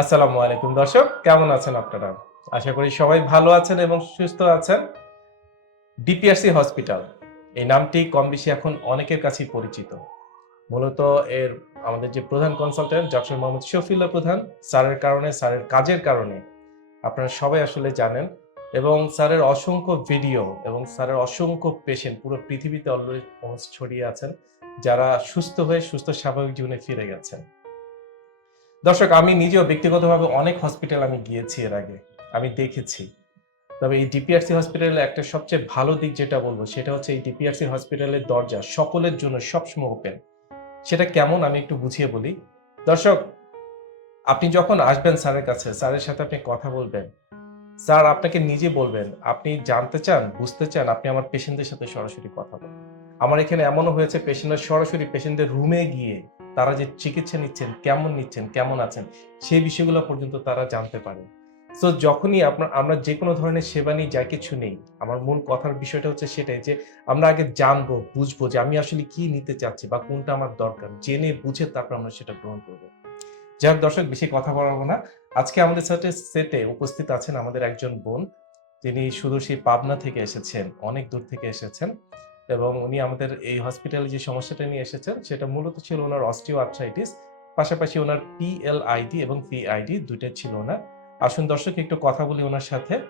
আসসালামু আলাইকুম দর্শক, কেমন আছেন আপনারা? আশা করি সবাই ভালো আছেন এবং সুস্থ আছেন। ডিপিআরসি হসপিটাল, এই নামটি কম বেশি এখন অনেকের কাছেই পরিচিত। মূলত এর আমাদের যে প্রধান কনসালটেন্ট ডক্টর মোহাম্মদ শফিউল্লাহ প্রধান, স্যারের কারণে, স্যারের কাজের কারণে আপনারা সবাই আসলে জানেন এবং স্যারের অসংখ্য ভিডিও এবং স্যারের অসংখ্য পেশেন্ট পুরো পৃথিবীতে অলরেডি ছড়িয়ে আছেন, যারা সুস্থ হয়ে সুস্থ স্বাভাবিক জীবনে ফিরে গেছেন। দর্শক, আমি নিজেও ব্যক্তিগতভাবে অনেক হসপিটাল আমি গিয়েছি এর আগে। আমি দেখেছি। তবে এই ডিপিআরসি হসপিটালের একটা সবচেয়ে ভালো দিক যেটা বলব, সেটা হচ্ছে এই ডিপিআরসি হসপিটালের দরজা সকলের জন্য সবসময় ওপেন সেটা কেমন আমি একটু বুঝিয়ে বলি। দর্শক, আপনি যখন আসবেন স্যারের কাছে, স্যারের সাথে আপনি কথা বলবেন, স্যার আপনাকে নিজে বলবেন, আপনি জানতে চান, বুঝতে চান, আপনি আমার পেশেন্টদের সাথে সরাসরি কথা বলেন। আমার এখানে এমনও হয়েছে পেশেন্টরা সরাসরি পেশেন্টদের রুমে গিয়ে তারা যে চিকিৎসা নিচ্ছেন, কেমন নিচ্ছেন, কেমন আছেন, সেই বিষয়গুলো পর্যন্ত তারা জানতে পারে। সো যখনই আপনার আমরা যে কোনো ধরনের সেবা নিই, যা কিছু নেই, আমার মূল কথার বিষয়টা হচ্ছে সেটাই যে, আমরা আগে জানব, বুঝব যে আমি আসলে কি নিতে চাচ্ছি বা কোনটা আমার দরকার। জেনে বুঝে তারপর আমরা সেটা গ্রহণ করব। হোক দর্শক, বেশি কথা বলব না। আজকে আমাদের সাথে সেটে উপস্থিত আছেন আমাদের একজন বোন, যিনি শুধু সেই পাবনা থেকে এসেছেন, অনেক দূর থেকে এসেছেন। এবং উনি আমাদের এই হসপিটালে যে সমস্যাটা নিয়ে এসেছেন সেটা মূলত ছিল ওনার অস্টিও আর্থ্রাইটিস পাশাপাশি ওনার পিএলআইডি এবং পিআইডি দুইটাই ছিল ওনার। আসুন দর্শক একটু কথা বলি ওনার সাথে।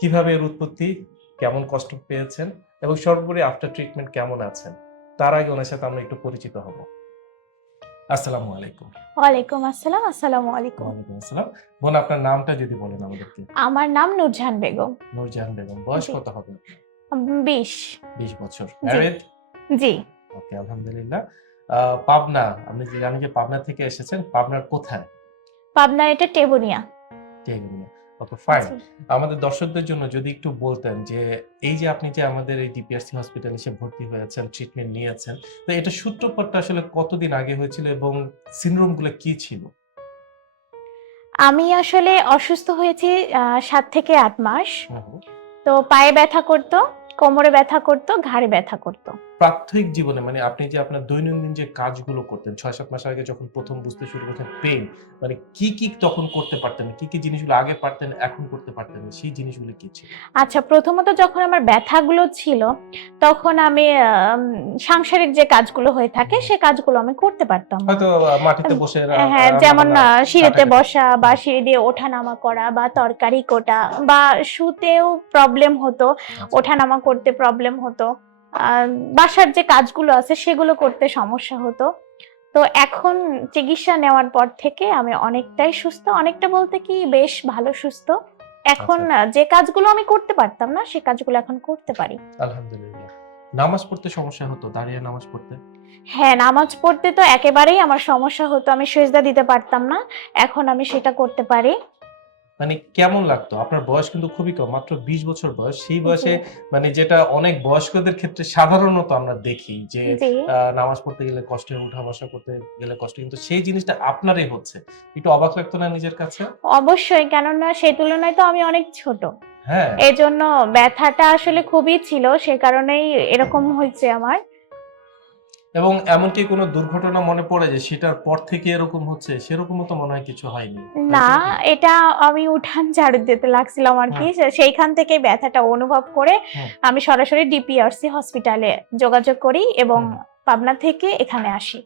কীভাবে এর উৎপত্তি কেমন কষ্ট পেয়েছেন এবং সর্বোপরি আফটার ট্রিটমেন্ট কেমন আছেন? তার আগে ওনার সাথে আমরা একটু পরিচিত হব। আসসালামু আলাইকুম। ওয়ালাইকুম আসসালাম আসসালামু আলাইকুম। ওয়ালাইকুম আসসালাম। বোন আপনার নামটা যদি বলেন আমাদেরকে। আমার নাম নূরজাহান বেগম। নূরজাহান বেগম বয়স কত হবে? বিশ। বিশ বছর। ম্যারিড জি। ওকে আলহামদুলিল্লাহ। পাবনা আপনি যে জানি যে পাবনা থেকে এসেছেন পাবনার কোথায়? পাবনা এটা টেবুনিয়া। টেগুনিয়া ওকে ফাইন আমাদের দর্শকদের জন্য যদি একটু বলতেন যে এই যে আপনি যে আমাদের এই ডিপিআরসি হসপিটালে এসে ভর্তি হয়েছেন ট্রিটমেন্ট নিয়েছেন তো এটা সূত্রপাতটা আসলে কতদিন আগে হয়েছিল এবং সিনড্রোমগুলো কি ছিল? আমি আসলে অসুস্থ হয়েছি সাত থেকে আট মাস। তো পায়ে ব্যথা করতো। কোমরে ব্যথা করতো ঘাড়ে ব্যথা করতো। প্রাথমিক জীবনে মানে আপনি যে আপনার দৈনন্দিন যে কাজগুলো করতেন ছয় সাত মাস আগে যখন প্রথম বুঝতে শুরু করতেন পেন মানে কি কি তখন করতে পারতেন কি কি জিনিসগুলো আগে পারতেন এখন করতে পারতেন সেই জিনিসগুলো কি ছিল? আচ্ছা প্রথমত যখন আমার ব্যথাগুলো ছিল তখন আমি সাংসারিক যে কাজগুলো হয়ে থাকে সে কাজগুলো আমি করতে পারতাম। হয়তো মাটিতে বসে হ্যাঁ যেমন আহ, সিঁড়িতে বসা বা সিঁড়ি দিয়ে ওঠানামা করা বা তরকারি কোটা বা শুতেও প্রবলেম হতো আচ্ছা। ওঠানামা করতে প্রবলেম হতো। বাসার যে কাজগুলো আছে সেগুলো করতে সমস্যা হতো। তো এখন চিকিৎসা নেওয়ার পর থেকে আমি অনেকটাই সুস্থ। অনেকটা বলতে কি বেশ ভালো সুস্থ। এখন আচ্ছা। যে কাজগুলো আমি করতে পারতাম না সে কাজগুলো এখন করতে পারি। আলহামদুলিল্লাহ। নামাজ পড়তে সমস্যা হতো দাঁড়িয়ে নামাজ পড়তে? হ্যাঁ নামাজ পড়তে তো একেবারেই আমার সমস্যা হতো। আমি সেজদা দিতে পারতাম না। এখন আমি সেটা করতে পারি। মানে কেমন লাগতো? আপনার বয়স কিন্তু খুবই কম মাত্র বিশ বছর বয়স। সেই বয়সে মানে যেটা অনেক বয়স্কদের ক্ষেত্রে সাধারণত আমরা দেখি যে নামাজ পড়তে গেলে কষ্ট উঠা বসা করতে গেলে কষ্ট। কিন্তু সেই জিনিসটা আপনারই হচ্ছে। একটু অবাক লাগতো না নিজের কাছে? অবশ্যই কেননা সেই তুলনায় তো আমি অনেক ছোট। হ্যাঁ। এই জন্য ব্যথাটা আসলে খুবই ছিল সে কারণেই এরকম হয়েছে আমার। এবং এমনকি কোনো দুর্ঘটনা মনে পড়ে যে সেটার পর থেকে এরকম হচ্ছে সেরকমও তো মনে হয় কিছু হয়নি। না এটা আমি উঠান ঝাড়ু দিতে লাগছিলাম আর কি। সেইখান থেকে ব্যথাটা অনুভব করে আমি সরাসরি ডিপিআরসি হসপিটালে যোগাযোগ করি এবং পাবনা থেকে এখানে আসি।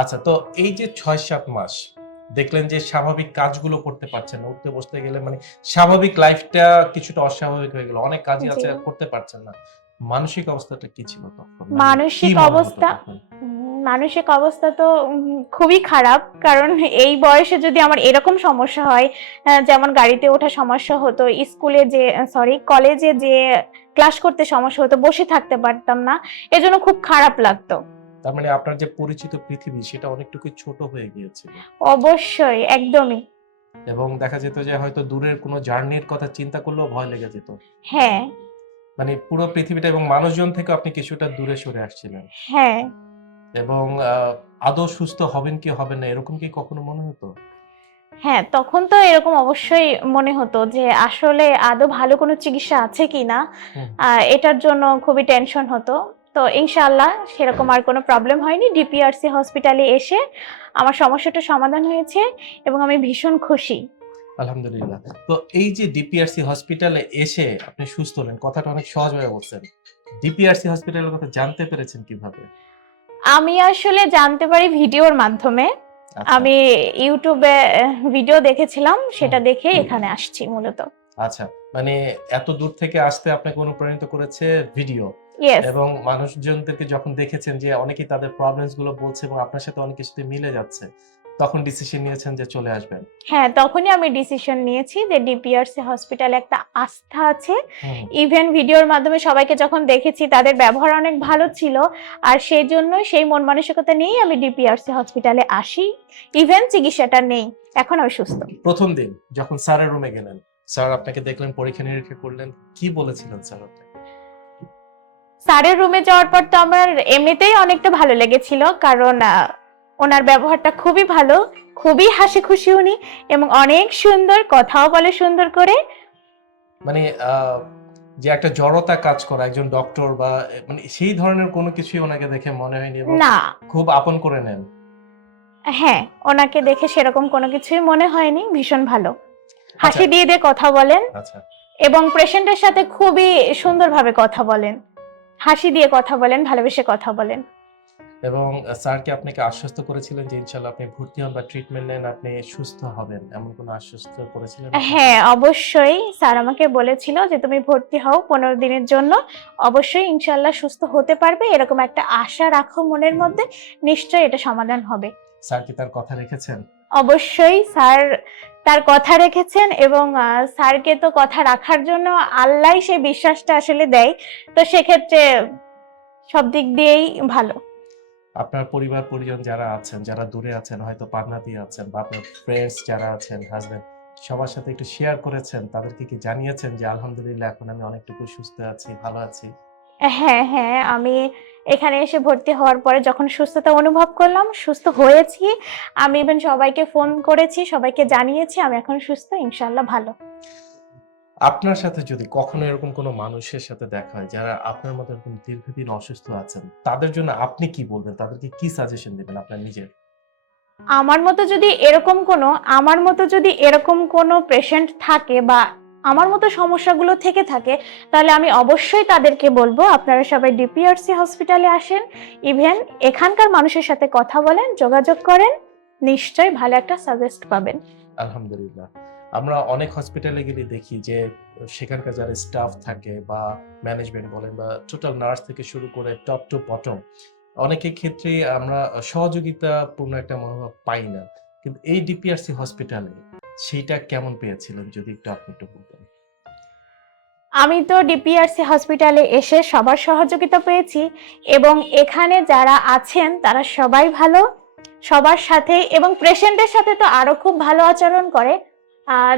আচ্ছা তো এই যে ছয় সাত মাস দেখলেন যে স্বাভাবিক কাজগুলো করতে পারছেন না উঠতে বসতে গেলে মানে স্বাভাবিক লাইফটা কিছুটা অস্বাভাবিক হয়ে গেল। অনেক কাজই আছে করতে পারছেন না। মানসিক অবস্থাটা কি ছিল তখন? মানে মানসিক মনে অবস্থা? মানসিক অবস্থা তো খুবই খারাপ। কারণ এই বয়সে যদি আমার এরকম সমস্যা হয় যেমন গাড়িতে ওঠা সমস্যা হতো স্কুলে যে সরি কলেজে যে ক্লাস করতে সমস্যা হতো বসে থাকতে পারতাম না। এজন্য খুব খারাপ লাগতো। তার মানে আপনার যে পরিচিত পৃথিবী সেটা অনেকটুকু ছোট হয়ে গিয়েছিল। অবশ্যই একদমই। এবং দেখা যেত যে হয়তো দূরের কোনো জার্নির কথা চিন্তা করলেও ভয় লেগে যেত। হ্যাঁ মানে পুরো পৃথিবীটা এবং মানুষজন থেকে আপনি কিছুটা দূরে সরে আসছিলেন। হ্যাঁ। এবং আদৌ সুস্থ হবেন কি হবেন না এরকম কি কখনো মনে হতো? হ্যাঁ তখন তো এরকম অবশ্যই মনে হতো যে আসলে আদৌ ভালো কোনো চিকিৎসা আছে কিনা হুম। আহ, এটার জন্য খুবই টেনশন হতো। তো ইনশাআল্লাহ সেরকম আর কোনো প্রবলেম হয়নি। ডিপিআরসি হসপিটালে এসে আমার সমস্যাটা সমাধান হয়েছে এবং আমি ভীষণ খুশি। আলহামদুলিল্লাহ। তো এই যে ডিপিআরসি হসপিটালে এসে আপনি সুস্থ হলেন কথাটা অনেক সহজভাবে বলছেন। ডিপিআরসি হসপিটালের কথা জানতে পেরেছেন কীভাবে? আমি আসলে জানতে পারি ভিডিওর মাধ্যমে। আচ্ছা, আমি ইউটিউবে ভিডিও দেখেছিলাম সেটা দেখে এখানে আসছি মূলত। আচ্ছা মানে এত দূর থেকে আসতে আপনাকে অনুপ্রাণিত করেছে ভিডিও? এবং মানুষজনদেরকে যখন দেখেছেন যে অনেকেই তাদের প্রবলেমসগুলো বলছে এবং আপনার সাথে অনেক কিছুতে মিলে যাচ্ছে তখন ডিসিশন নিয়েছেন যে চলে আসবেন? হ্যাঁ তখনই আমি ডিসিশন নিয়েছি যে ডিপিআরসি হসপিটালে একটা আস্থা আছে। ইভেন ভিডিওর মাধ্যমে সবাইকে যখন দেখেছি তাদের ব্যবহার অনেক ভালো ছিল। আর সেই জন্য সেই মন মানসিকতা নিয়েই আমি ডিপিআরসি হসপিটালে আসি। ইভেন চিকিৎসাটা নেই এখন আমি সুস্থ। প্রথম দিন যখন স্যারের রুমে গেলেন স্যার আপনাকে দেখলেন পরীক্ষা নিরীক্ষা করলেন কি বলেছিলেন স্যার আপনাকে স্যারের রুমে যাওয়ার পর তো আমার এমনিতেই অনেকটা ভালো লেগেছিল। কারণ ওনার ব্যবহারটা খুবই ভালো খুবই হাসি খুশি উনি এবং অনেক সুন্দর কথাও বলে সুন্দর করে। মানে যে একটা জড়তা কাজ করা একজন ডক্টর বা মানে সেই ধরনের কোনো কিছুই ওনাকে দেখে মনে হয়নি না। খুব আপন করে নেন। হ্যাঁ ওনাকে দেখে সেরকম কোনো কিছুই মনে হয়নি ভীষণ ভালো। হাসি আচ্ছা। দিয়ে দিয়ে কথা বলেন আচ্ছা। এবং পেশেন্টের সাথে খুবই সুন্দরভাবে কথা বলেন। হাসি দিয়ে কথা বলেন ভালোবেসে কথা বলেন। এবং স্যারকে আপনাকে আশ্বস্ত করেছিলেন যে ইনশাল্লাহ আপনি ভর্তি হন বা ট্রিটমেন্ট নেন আপনি সুস্থ হবেন। এমন কোনো আশ্বস্ত করেছিলেন? হ্যাঁ অবশ্যই। স্যার আমাকে বলেছিল যে তুমি ভর্তি হও পনেরো দিনের জন্য। অবশ্যই ইনশাল্লাহ সুস্থ হতে পারবে। এরকম একটা আশা রাখো মনের মধ্যে। নিশ্চয়ই এটা সমাধান হবে। স্যার কি তার কথা রেখেছেন? অবশ্যই স্যার তার কথা রেখেছেন এবং স্যারকে তো কথা রাখার জন্য আল্লাহ সেই বিশ্বাসটা আসলে দেয়। তো সেক্ষেত্রে সব দিক দিয়েই ভালো। আপনার পরিবার, পরিজন যারা আছেন, যারা দূরে আছেন, হয়তো পাবনাতে আছেন বা আপনার ফ্রেন্ডস যারা আছেন হাজবেন্ড সবার সাথে একটু শেয়ার করেছেন, তাদেরকে কি জানিয়েছেন যে, আলহামদুলিল্লাহ, এখন আমি অনেকটুকু সুস্থ আছি, ভালো আছি হ্যাঁ হ্যাঁ আমি এখানে এসে ভর্তি হওয়ার পরে যখন সুস্থতা অনুভব করলাম, সুস্থ হয়েছি। আমি ইভেন সবাইকে ফোন করেছি, সবাইকে জানিয়েছি, আমি এখন সুস্থ ইনশাল্লাহ ভালো। আপনার সাথে যদি কখনো এরকম কোনো মানুষের সাথে দেখা হয় যারা আপনার মতো এরকম দীর্ঘদিন অসুস্থ আছেন তাদের জন্য আপনি কি বলবেন? তাদেরকে কি সাজেশন দেবেন আপনার নিজের? আমার মতো যদি এরকম কোনো আমার মতো যদি এরকম কোনো পেশেন্ট থাকে বা আমার মতো সমস্যাগুলো থেকে থাকে তাহলে আমি অবশ্যই তাদেরকে বলব আপনারা সবাই ডিপিআরসি হসপিটালে আসেন ইভেন এখানকার মানুষের সাথে কথা বলেন যোগাযোগ করেন নিশ্চয়ই ভালো একটা সাজেস্ট পাবেন। আলহামদুলিল্লাহ। আমরা অনেক হসপিটালে গেলে দেখি যে, সেখানকার যারা স্টাফ থাকে বা ম্যানেজমেন্ট বলেন বা টোটাল নার্স থেকে শুরু করে টপ টু বটম অনেকের ক্ষেত্রে আমরা সহযোগিতাপূর্ণ একটা মনোভাব পাই না। কিন্তু এই ডিপিআরসি হসপিটালে সেইটা কেমন পেয়েছিলেন যদি একটু আপনি একটু বলতেন? আমি তো ডিপিআরসি হসপিটালে এসে সবার সহযোগিতা পেয়েছি এবং এখানে যারা আছেন তারা সবাই ভালো। সবার সাথে এবং পেশেন্টের সাথে তো আরও খুব ভালো আচরণ করে।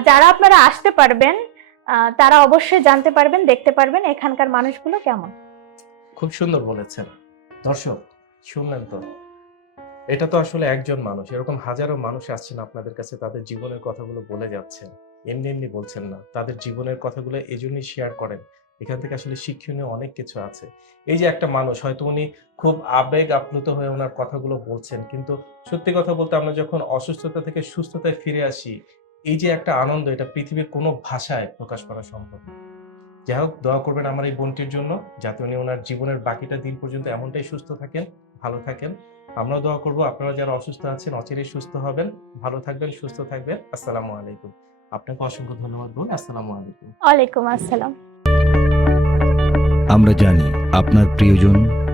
যারা আপনারা আসতে পারবেন তারা অবশ্যই জানতে পারবেন, দেখতে পারবেন এখানকার মানুষগুলো কেমন। খুব সুন্দর বলেছেন। দর্শক, শুনলেন তো? এটা তো আসলে একজন মানুষ, এরকম হাজারো মানুষ আসছেন আপনাদের কাছে, তাদের জীবনের কথাগুলো বলে যাচ্ছেন। এমনি এমনি বলছেন না, তাদের জীবনের কথাগুলো এই জন্যই শেয়ার করেন। এখান থেকে আসলে শিক্ষণীয় অনেক কিছু আছে। এই যে একটা মানুষ, হয়তো উনি খুব আবেগ আপ্লুত হয়ে ওনার কথাগুলো বলছেন, কিন্তু সত্যি কথা বলতে আমরা যখন অসুস্থতা থেকে সুস্থতায় ফিরে আসি এই যে একটা আনন্দ এটা পৃথিবীর কোনো ভাষায় প্রকাশ করা সম্ভব না। যাই হোক দোয়া করবেন আমার এই বোনটির জন্য যাতে উনি ওনার জীবনের বাকিটা দিন পর্যন্ত এমনটাই সুস্থ থাকেন ভালো থাকেন। আমরাও দোয়া করব আপনারা যারা অসুস্থ আছেন অচিরেই সুস্থ হবেন। ভালো থাকবেন সুস্থ থাকবেন। আসসালামু আলাইকুম। আপনাকে অসংখ্য ধন্যবাদ বোন। আসসালামু আলাইকুম। ওয়ালাইকুম আসসালাম। আমরা জানি আপনার প্রিয়জন